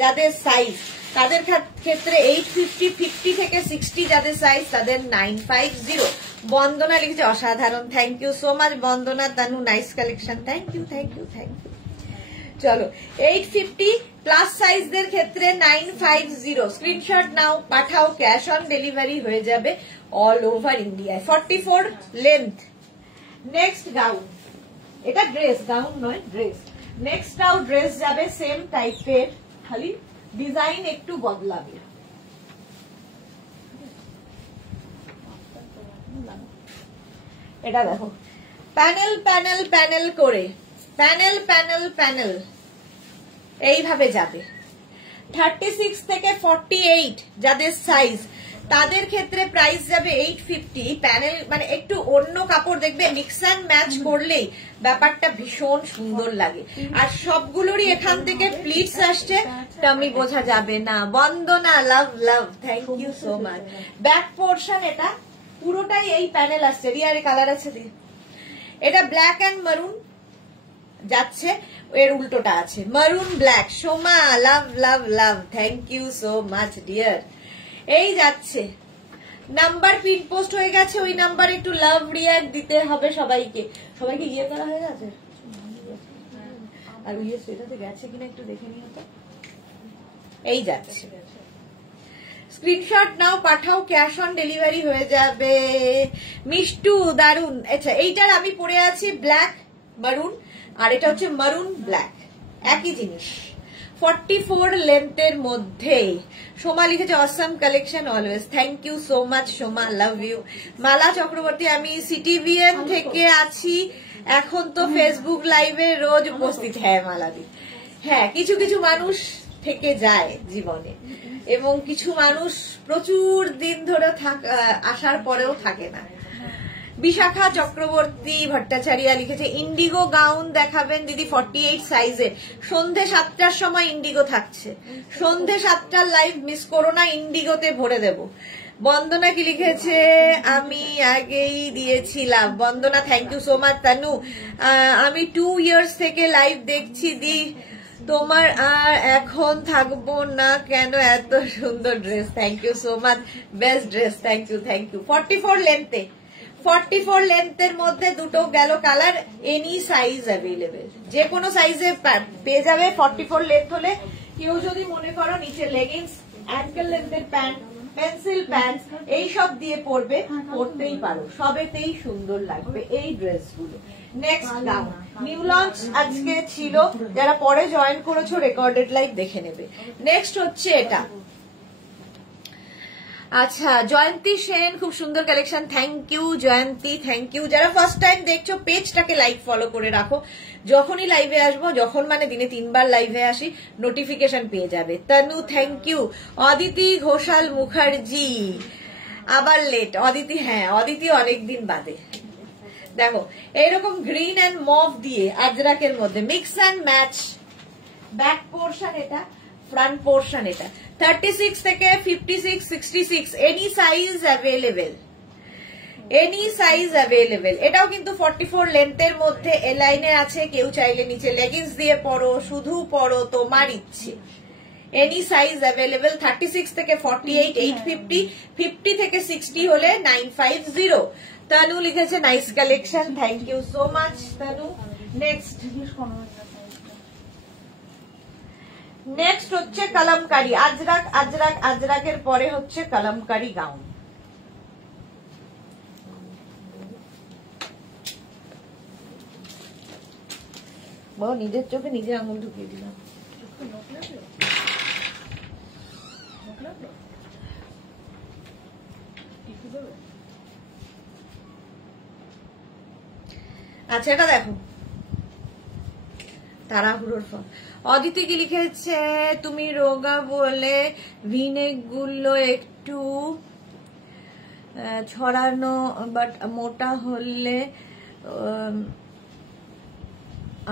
যাদের সাইজ, তাদের ক্ষেত্রে 850, 50 থেকে 60 যাদের সাইজ, তাদের 950। বন্দনা লিখেছে, অসাধারণ, thank you so much Bandana. Tanu nice collection, thank you thank you thank you. চলো 850 প্লাস সাইজদের ক্ষেত্রে 950। স্ক্রিনশট নাও, পাঠাও, ক্যাশ অন ডেলিভারি হয়ে যাবে অল ওভার ইন্ডিয়ায়। 44 লেন্থ। নেক্সট গাউন, এটা ড্রেস, গাউন নয় ড্রেস। নেক্সটটাও ড্রেস যাবে সেম টাইপের, খালি ডিজাইন একটু বদলাবে। এটা দেখো, প্যানেল প্যানেল প্যানেল করে, প্যানেল প্যানেল প্যানেল এইভাবে যাবে। 36 থেকে 48 যাদের সাইজ, তাদের ক্ষেত্রে প্রাইস যাবে 850। প্যানেল মানে একটু অন্য কাপড় দেখবে, মিক্স অ্যান্ড ম্যাচ করলেই ব্যাপারটা ভীষণ সুন্দর লাগে। আর সবগুলোরই এখান থেকে প্লিটস আসছে, টামি বোঝা যাবে না। Bandana, love love, thank you so much. Back portion এটা পুরোটাই এই প্যানেল আসছে। রিয়ার কালার আছে দিয়ে, এটা ব্ল্যাক অ্যান্ড মারুন যাচ্ছে, এর উল্টোটা আছে maroon black. Soma, love love love, thank you so much dear. এই যাচ্ছে, নাম্বার পিন পোস্ট হয়ে গেছে, ওই নাম্বার একটু লাভ রিয়াক্ট দিতে হবে সবাইকে। সবাইকে ইয়ে করা হয়ে গেছে, আর ইয়ে সেটাতে গেছে কিনা একটু দেখে নিও তো। এই যাচ্ছে, স্ক্রিনশট নাও, পাঠাও, ক্যাশ অন ডেলিভারি হয়ে যাবে। মিষ্টু দারুন। আচ্ছা, এইটার আমি পরে আছি ব্ল্যাক মারুন, আর এটা হচ্ছে মারুন ব্ল্যাক, একই জিনিস। 44 লেন্থের মধ্যে। সোমা লিখেছে, awesome collection always, thank you so much Soma, love you. Mala Chakraborty, আমি সিটিভিএন থেকে আছি, এখন তো ফেসবুক লাইভে রোজ উপস্থিত। হ্যাঁ মালাদি, হ্যাঁ কিছু কিছু মানুষ থেকে যায় জীবনে, এবং কিছু মানুষ প্রচুর দিন ধরে আসার পরেও থাকে না। বিশাখা চক্রবর্তী ভট্টাচার্য লিখেছে, ইন্ডিগো গাউন দেখাবেন দিদি 48 সাইজে। সন্ধে 7টার সময় ইন্ডিগো থাকছে, সন্ধে 7টার লাইভ মিস করো না, ইন্ডিগোতে ভরে দেব। বন্দনা কি লিখেছে, আমি আগেই দিয়েছিলাম। Bandana, thank you so much. Tanu, আমি 2 ইয়ার্স থেকে লাইভ দেখছি দি, তোমার আর এখন থাকবো না কেন, এত সুন্দর dress, thank you so much, best dress, thank you thank you. 44 লেন্থে, 44 লেন্থের মধ্যে দুটো গেল কালার, এনি সাইজ অ্যাভেলেবেল, যে কোনো সাইজে পেয়ে যাবে। 44 লেন্থ হলে কেউ যদি মনে করো নিচে লেগিংস, অ্যাঙ্কেল লেন্থের প্যান্ট, পেন্সিল প্যান্ট এইসব দিয়ে পরতেই পারো, সবেতেই সুন্দর লাগবে এই ড্রেসগুলো। নেক্সট গাউন নিউ লঞ্চ আজকে ছিল, যারা পরে জয়েন করেছো রেকর্ডেড লাইভ দেখে নেবে। নেক্সট হচ্ছে এটা, আচ্ছা জয়ন্তী সেন, খুব সুন্দর collection, thank you Jayanti, thank you. যারা ফার্স্ট টাইম দেখছো পেজটাকে লাইক ফলো করে রাখো, যখনই লাইভে আসবো, যখন মানে দিনে 3 বার লাইভে আসি নোটিফিকেশন পেয়ে যাবে। তনু থ্যাংক ইউ। অদিতি ঘোষাল মুখার্জি, আবার লেট অদিতি, হ্যাঁ অদিতি অনেকদিন বাদে। দেখো এইরকম গ্রিন এন্ড মভ দিয়ে আজরাকের মধ্যে mix and match, back portion এটা, ফ্রন্ট পোর্শন এটা, 36 থেকে 56, 66 any size available, any size available. এটাও কিন্তু 44 লেন্থের মধ্যে এ লাইনে আছে, কেউ চাইলে নিচে লেগিংস দিয়ে পরো, শুধু পরো তোমার ইচ্ছে। এনি সাইজ অ্যাভেলেবেল, 36 থেকে 48 850, 50 থেকে 60 হলে 950। তনু লিখেছে nice collection, thank you so much Tanu. Next next হচ্ছে কলমকারি, আজরাক আজরাক আজরাকের পরে হচ্ছে কলমকারি গাউন। বাবা নিজের চোখে নিজে আঙুল ঢুকিয়ে দিলাম। আচ্ছা এটা দেখো, তাড়াহুড়োর ফল। অদিতি কি লিখেছে, তুমি রোগা বলে ভিনেক গুলো একটু ছড়ানো, বাট মোটা হলে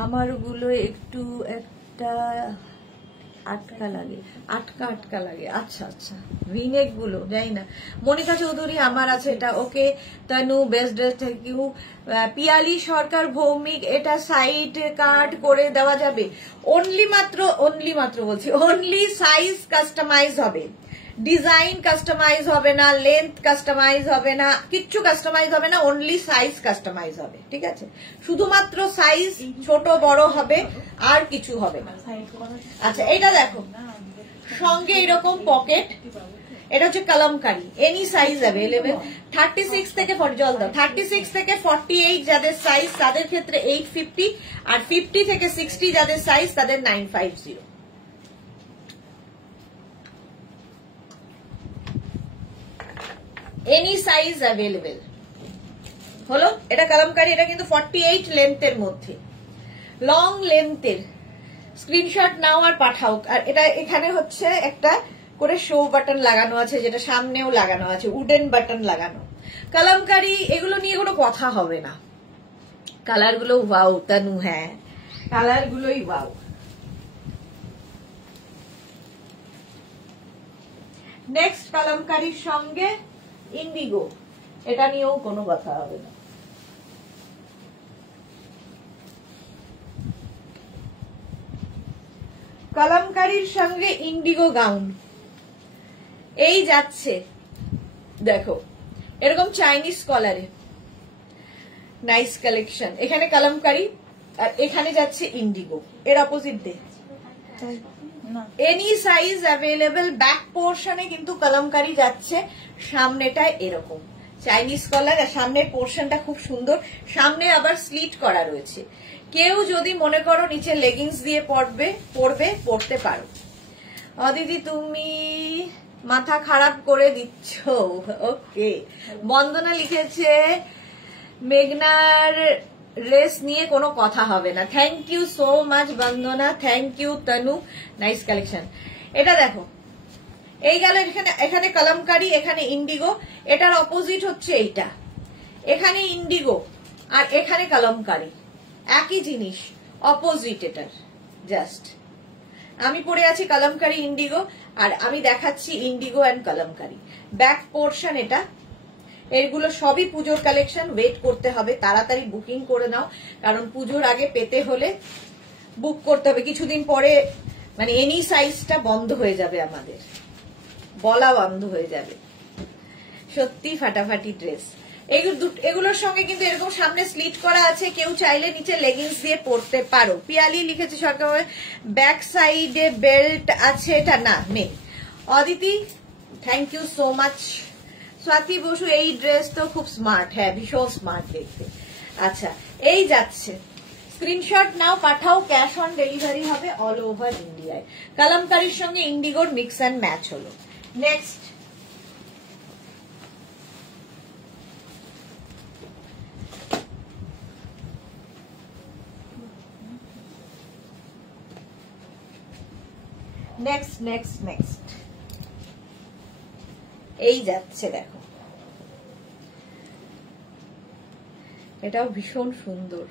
আমার গুলো একটু একটা আটকা লাগে, আটকা আটকা লাগে। আচ্ছা আচ্ছা ভিনেক গুলো যাই না। মনিকা চৌধুরী আমার আছে এটা, okay Tanu best dress, thank you. Piyali Sarkar Bhowmik, এটা সাইড কাট করে দেওয়া যাবে, অনলি মাত্র বলছি, অনলি সাইজ কাস্টমাইজ হবে, ডিজাইন কাস্টমাইজ হবে না, লেন্থ কাস্টমাইজ হবে না, কিচ্ছু কাস্টমাইজ হবে না, অনলি সাইজ কাস্টমাইজ হবে, ঠিক আছে? শুধুমাত্র সাইজ ছোট বড় হবে, আর কিছু হবে না। আচ্ছা এটা দেখো, সঙ্গে এরকম পকেট, এটা হচ্ছে কলমকারি, এনি সাইজ অ্যাভেলেবেল। 36 থেকে 40 জল দাও, 36 থেকে 48 যাদের সাইজ তাদের ক্ষেত্রে 850, আর 50 থেকে 60 যাদের সাইজ তাদের 950। এনি সাইজ অ্যাভেলেবেল হলো। এটা কলমকারি, এটা কিন্তু 48 লেন্থের মধ্যে, লং লেন্থের। স্ক্রিনশট নাও আর পাঠাও। আর এটা এখানে হচ্ছে একটা করে শো বাটন লাগানো আছে, যেটা সামনেও লাগানো আছে, উডেন বাটন লাগানো। কলমকারি এগুলো নিয়ে কোনো কথা হবে না, কালার গুলো ওয়াও তনু, হ্যাঁ কালার গুলোই ওয়াও। নেক্সট কলমকারির সঙ্গে ইন্ডিগো, এটা নিয়েও কোনো কথা হবে না। কলমকারির সঙ্গে ইন্ডিগো গাউন এই যাচ্ছে, দেখো এরকম চাইনিজ কলারে, নাইস কালেকশন। এখানে কলমকারি আর এখানে যাচ্ছে ইন্ডিগো, এর অপোজিট দে। Any size available. ব্যাক পোর্শনে কিন্তু কলমকারি যাচ্ছে, সামনেটায় এরকম চাইনিজ কলার, আর সামনের পোর্শনটা খুব সুন্দর, সামনে আবার স্লিট করা রয়েছে। কেউ যদি মনে করো নিচে লেগিংস দিয়ে পড়তে পারো। অদিতি তুমি মাথা খারাপ করে দিচ্ছ, ওকে। বন্দনা লিখেছে মেঘনার রেস নিয়ে কোনো কথা হবে না, thank you so much Bandana, thank you Tanu, nice collection. এটা দেখো, এই গেল এখানে কলমকারি, এখানে ইন্ডিগো, এটার অপোজিট হচ্ছে এইটা, এখানে ইন্ডিগো আর এখানে কলমকারি, একই জিনিস, অপোজিট এটার জাস্ট। আমি পরে আছি কলমকারি ইন্ডিগো, আর আমি দেখাচ্ছি Indigo and kalamkari. Back portion এটা, এগুলো সবই পুজোর কালেকশন, ওয়েট করতে হবে, তাড়াতাড়ি বুকিং করে নাও, কারণ পুজোর আগে পেতে হলে বুক করতে হবে। কিছুদিন পরে মানে এনি সাইজটা বন্ধ হয়ে যাবে, আমাদের বলা বন্ধ হয়ে যাবে। সত্যি ফাটাফাটি ড্রেস। এগুলোর সঙ্গে কিন্তু এরকম সামনে স্লিট করা আছে, কেউ চাইলে নিচে লেগিংস দিয়ে পরতে পারো। পিয়ালি লিখেছে সরকার, ব্যাক সাইডে বেল্ট আছে, এটা না নেই। Aditi thank you so much. Swati Basu এই ড্রেস তো খুব স্মার্ট, হ্যাঁ ভীষণ স্মার্ট দেখতে। আচ্ছা এই যাচ্ছে, স্ক্রিনশট নাও, পাঠাও, ক্যাশ অন ডেলিভারি হবে অল ওভার ইন্ডিয়ায়। কালামকারীর সঙ্গে ইন্ডিগোর মিক্স অ্যান্ড ম্যাচ হলো। নেক্সট নেক্সট নেক্সট নেক্সট এই যাচ্ছে, দেখো এটাও ভীষণ সুন্দর।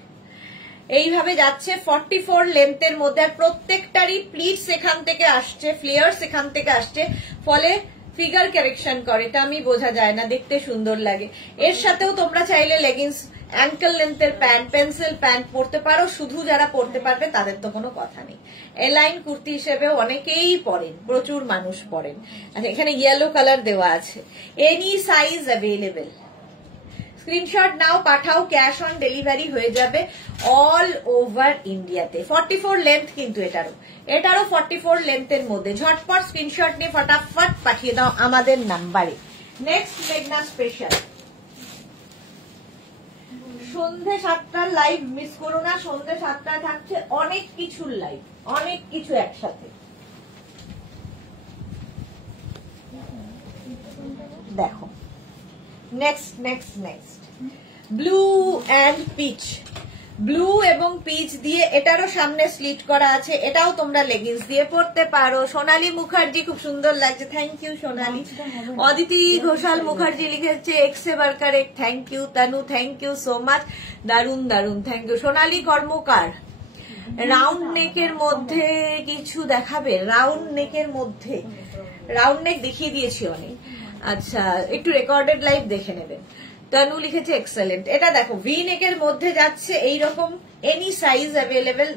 এইভাবে যাচ্ছে 44 লেন্থের মধ্যে, আর প্রত্যেকটারই প্লিটস এখান থেকে আসছে, ফ্লেয়ার্স এখান থেকে আসছে, ফলে ফিগার কারেকশন করে, এটা আমি বোঝা যায় না, দেখতে সুন্দর লাগে। এর সাথেও তোমরা চাইলে লেগিংস, অ্যাঙ্কেল লেন্থের প্যান্ট, পেন্সিল প্যান্ট পরতে পারো, শুধু যারা পরতে পারবে তাদের তো কোনো কথা নেই। এলাইন কুর্তি হিসেবেও অনেকেই পরেন, প্রচুর মানুষ পরেন। আচ্ছা এখানে ইয়েলো কালার দেওয়া আছে, এনি সাইজ অ্যাভেলেবেল। স্ক্রিনশট নাও, পাঠাও, ক্যাশ অন ডেলিভারি হয়ে যাবে অল ওভার ইন্ডিয়াতে। 44 লেন্থ কিন্তু এটারও 44 লেন্থের মধ্যে। ঝটপট স্ক্রিনশট নিয়ে ফটাফট পাঠিয়ে দাও আমাদের নাম্বারে। নেক্সট মেঘনা স্পেশাল, সন্ধ্যে 7টার লাইভ মিস করো না। সন্ধ্যে 7টায় থাকছে অনেক কিছুর লাইভ, অনেক কিছু একসাথে। দেখো next next next blue and peach, blue এবং পিচ দিয়ে, এটারও সামনে স্লিট করা আছে, এটাও তোমরা লেগিংস দিয়ে পরতে পারো। সোনালী মুখার্জি খুব সুন্দর লাগছে, থ্যাংক ইউ সোনালী। অদিতি ঘোষাল মুখার্জি লিখেছে এক্সে বার্কার, thank you. Tanu thank you so much, দারুন দারুন, thank you. Sonali Karmakar, round নেকের মধ্যে কিছু দেখাবে? রাউন্ড নেকের মধ্যে, রাউন্ড নেক দেখিয়ে দিয়েছি অনেক। আচ্ছা একটু রেকর্ডেড লাইভ দেখে নেবেন। তানু লিখেছে এক্সেলেন্ট। এটা দেখো ভি নেকের মধ্যে যাচ্ছে এইরকম, any size available.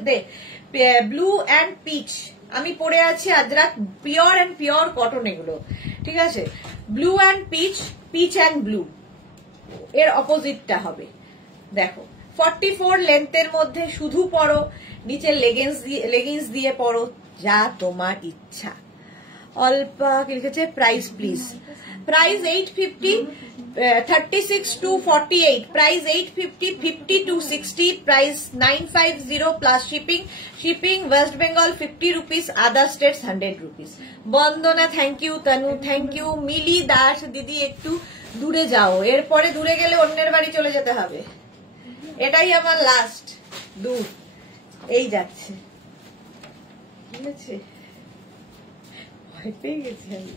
Blue and peach, আমি পরে আছি Ajrak, pure and pure cotton এগুলো, ঠিক আছে। Blue and peach, peach and blue, এর অপোজিটটা হবে। দেখো 44 লেন্থের মধ্যে, শুধু পরো, নিচে লেগিংস দিয়ে পরো, যা তোমার ইচ্ছা। অল্পা লিখেছে price please, price 850, 36 to 48, price 850, 50 to 60, price 950 plus shipping. Shipping West Bengal 50 rupees, other states 100 rupees. Bandana thank you, Tanu thank you. Mili Das দিদি একটু দূরে যাও, এরপরে দূরে গেলে অন্যের বাড়ি চলে যেতে হবে, এটাই আমার লাস্ট দূর। এই যাচ্ছে, ঠিক আছে, ভয় পেয়ে গেছি আমি।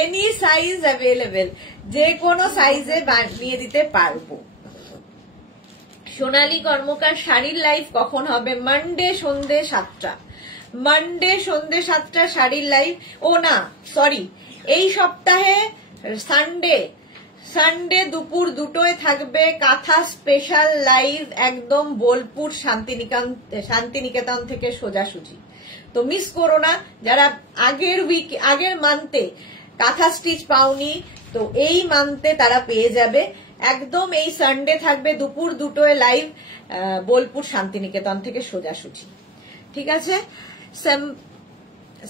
এনি সাইজ অ্যাভেলেবেল, যে কোনো সাইজে বানিয়ে দিতে পারবো। সোনালী কর্মকার, শাড়ির লাইভ কখন হবে? মানডে সন্ধ্যে 7টা, মানডে সন্ধ্যে 7টা শাড়ির লাইভ। ও না সরি, এই সপ্তাহে সানডে দুপুর 2টোয় থাকবে কাঁথা স্পেশাল লাইভ, একদম বোলপুর শান্তিনিকেতন থেকে সোজাসুজি। তো মিস করো না, যারা আগের মান্থে কাঁথা স্টিচ পাওনি, তো এই মান্থে তারা পেয়ে যাবে। একদম এই সানডে থাকবে দুপুর 2টোয় লাইভ, বোলপুর শান্তিনিকেতন থেকে সোজাসুজি, ঠিক আছে।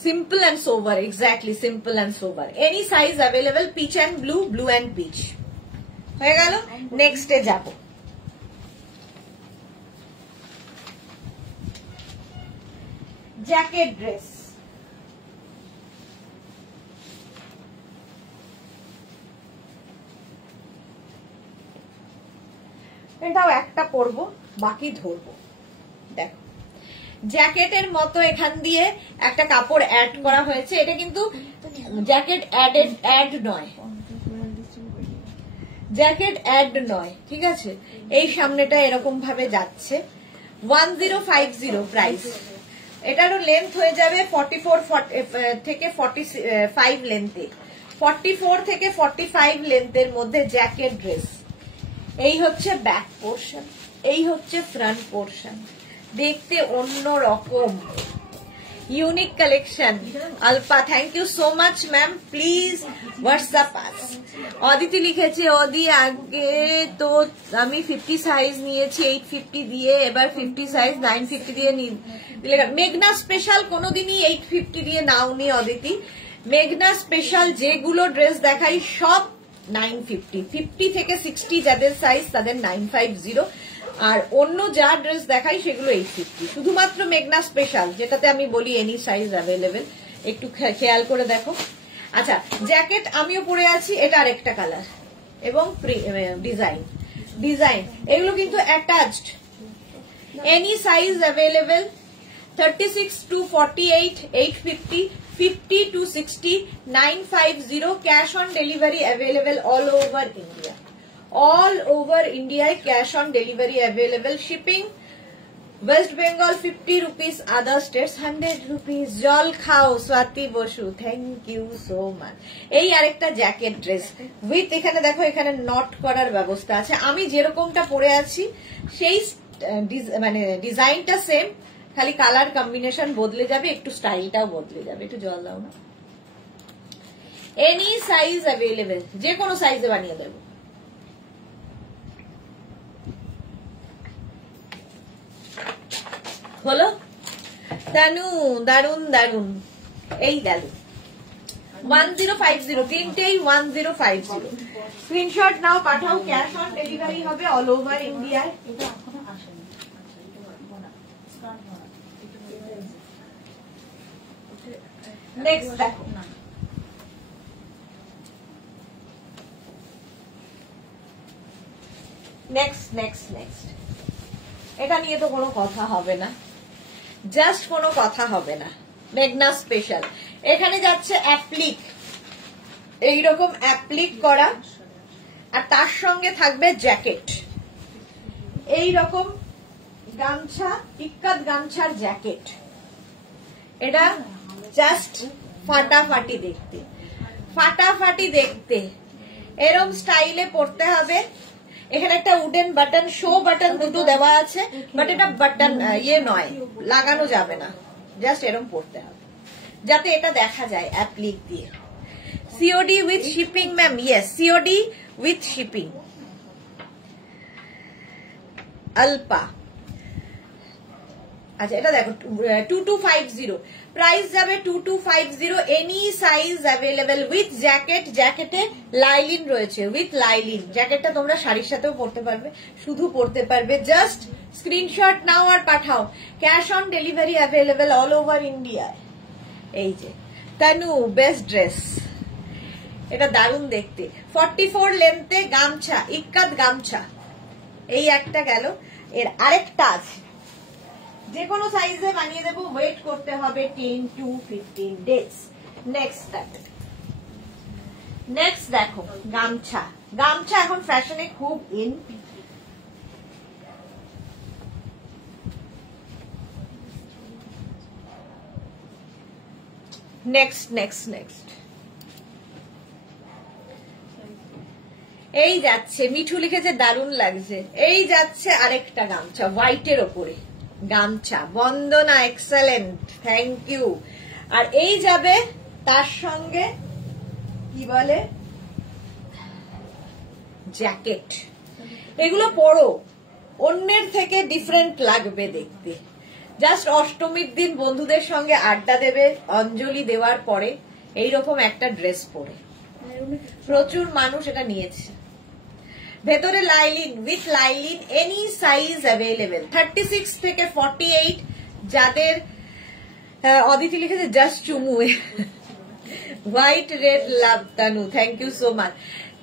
Simple and sober, exactly simple and sober. Any size available, peach and blue, blue and peach. হয়ে গেল, নেক্সটে যাব। জ্যাকেট ড্রেস, এটাও একটা পরবো, বাকি ধরবো। দেখো জ্যাকেটের মতো এখান দিয়ে একটা কাপড় অ্যাড করা হয়েছে, এটা কিন্তু জ্যাকেট অ্যাড নয়, জ্যাকেট অ্যাড নয়, ঠিক আছে। এই সামনেটা এরকম ভাবে যাচ্ছে, 1050 প্রাইস। এটারও লেন্থ হয়ে যাবে 44 থেকে 45 লেন্থে, 44 থেকে 45 লেন্থের মধ্যে জ্যাকেট ড্রেস। এই হচ্ছে ব্যাক পোর্শন, এই হচ্ছে ফ্রন্ট পোর্শন, দেখতে অন্য রকম। Unique collection Alpa, thank you so much ma'am, please WhatsApp us. Aditi লিখেছে, অদি আগে তো আমি 50 সাইজ নিয়েছি 850 দিয়ে, এবার 50 সাইজ 950 দিয়ে মেঘনা স্পেশাল কোনোদিনই 850 দিয়ে নাওনি অদিতি। মেঘনা স্পেশাল যেগুলো ড্রেস দেখাই সব 950, 50 থেকে 60 যাদের সাইজ তাদের 950, আর অন্য যা ড্রেস দেখাই সেগুলো 850। শুধুমাত্র মেঘনা স্পেশাল যেটাতে আমি বলি এনি সাইজ অ্যাভেলেবেল, একটু খেয়াল করে দেখো। আচ্ছা, জ্যাকেট আমিও পরে আছি, এটা আরেকটা কালার এবং ডিজাইন এগুলো কিন্তু attached, any size available. 36 to 48 850, 50 to 60 950, cash on delivery available all over India. All over India cash on delivery available. Shipping West Bengal 50 rupees, other states 100 rupees. জল খাও Swati Basu, thank you so much. এই আরেকটা jacket dress with, এখানে দেখো এখানে not করার ব্যবস্থা আছে। আমি যেরকমটা পরে আছি সেই মানে ডিজাইনটা সেম, খালি কালার কম্বিনেশন বদলে যাবে, একটু স্টাইলটাও বদলে যাবে। একটু জল দাও না। এনি সাইজ অ্যাভেলেবেল, যে কোনো সাইজে বানিয়ে দেবো। হলো দানু, দারুন দারুন, এই গেল 1050, তিনটেই 1050। স্ক্রিনশট নাও, পাঠাও, ক্যাশ অন ডেলিভারি হবে অল ওভার ইন্ডিয়ায়। নেক্সট দেখো, নেক্সট এটা নিয়ে তো কোনো কথা হবে না, জাস্ট কোনো কথা হবে না। মেঘনা স্পেশাল, এখানে যাচ্ছে অ্যাপ্লিক, এইরকম অ্যাপ্লিক করা, আর তার সঙ্গে থাকবে জ্যাকেট, এইরকম গামছা, ইক্কাত গামছার জ্যাকেট। এটা জাস্ট ফাটাফাটি দেখতে, ফাটাফাটি দেখতে, এরম স্টাইলে পড়তে হবে। এখানে একটা উডেন বাটন, শো বাটন দুটো দেওয়া আছে, বাট এটা বাটন ইয়ে নয়, লাগানো যাবে না, জাস্ট এরকম পড়তে হবে যাতে এটা দেখা যায় অ্যাপ্লিক দিয়ে। COD with shipping ma'am, yes COD with shipping. Alpa, আচ্ছা এটা দেখো 2250, প্রাইস যাবে 2250, any size available with jacket. জ্যাকেটে লাইলিন রয়েছে, উইথ লাইলিন। জ্যাকেটটা তোমরা শাড়ির সাথেও পরতে পারবে, শুধু পরতে পারবে। জাস্ট স্ক্রিনশট নাও আর পাঠাও, cash on delivery available all over ইন্ডিয়ায়। এই যে তানু, বেস্ট ড্রেস, এটা দারুণ দেখতে। 44 লেন্থে গামছা, ইক্কাত গামছা, এই একটা গেল। এর আরেকটা আছে, যে কোনো সাইজে বানিয়ে দেবো, ওয়েট করতে হবে 10 to 15 days। নেক্সট দেখো গামছা, গামছা এখন ফ্যাশনে খুব ইন। নেক্সট এই যাচ্ছে, মিঠু লিখেছে দারুণ লাগছে। এই যাচ্ছে আরেকটা গামছা, হোয়াইটের ওপরে গামছা, বন্দনা এক্সেলেন্ট, থ্যাংক ইউ। আর এই যাবে তার সঙ্গে কি বলে জ্যাকেট। এগুলো পরো, অন্যের থেকে ডিফারেন্ট লাগবে দেখতে। জাস্ট অষ্টমীর দিন বন্ধুদের সঙ্গে আড্ডা দেবে, অঞ্জলি দেওয়ার পরে এইরকম একটা ড্রেস পরে প্রচুর মানুষ এটা নিয়েছে। ভেতরে lining, with lining, any size available. 36 থেকে 48 যাদের, অদিতি লিখেছে জাস্ট চুমু, white red love Tanu, thank you so much.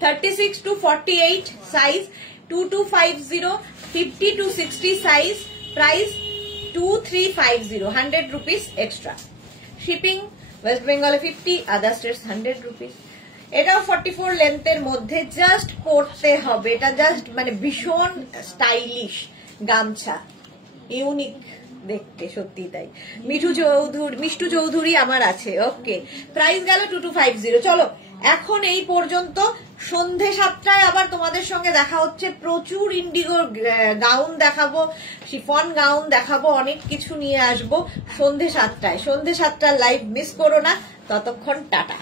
36 to 48 size, 2250, 50 to 60 size, price 2350, 100 rupees extra. Shipping west বেঙ্গলে 50, আদার স্টেটস 100 rupees। এটাও 44 লেন্থের মধ্যে, জাস্ট পরতে হবে। এটা জাস্ট মানে ভীষণ স্টাইলিশ গামছা, ইউনিক দেখতে, সত্যি তাই। মিষ্টু চৌধুরী আমার আছে, ওকে। প্রাইস গেল 2250। চলো এখন এই পর্যন্ত। সন্ধে 7টায় আবার তোমাদের সঙ্গে দেখা হচ্ছে। প্রচুর ইন্ডিগো গাউন দেখাবো, শিফন গাউন দেখাবো, অনেক কিছু নিয়ে আসবো সন্ধে 7টায়। সন্ধে 7টার লাইভ মিস করো না। ততক্ষণ টাটা।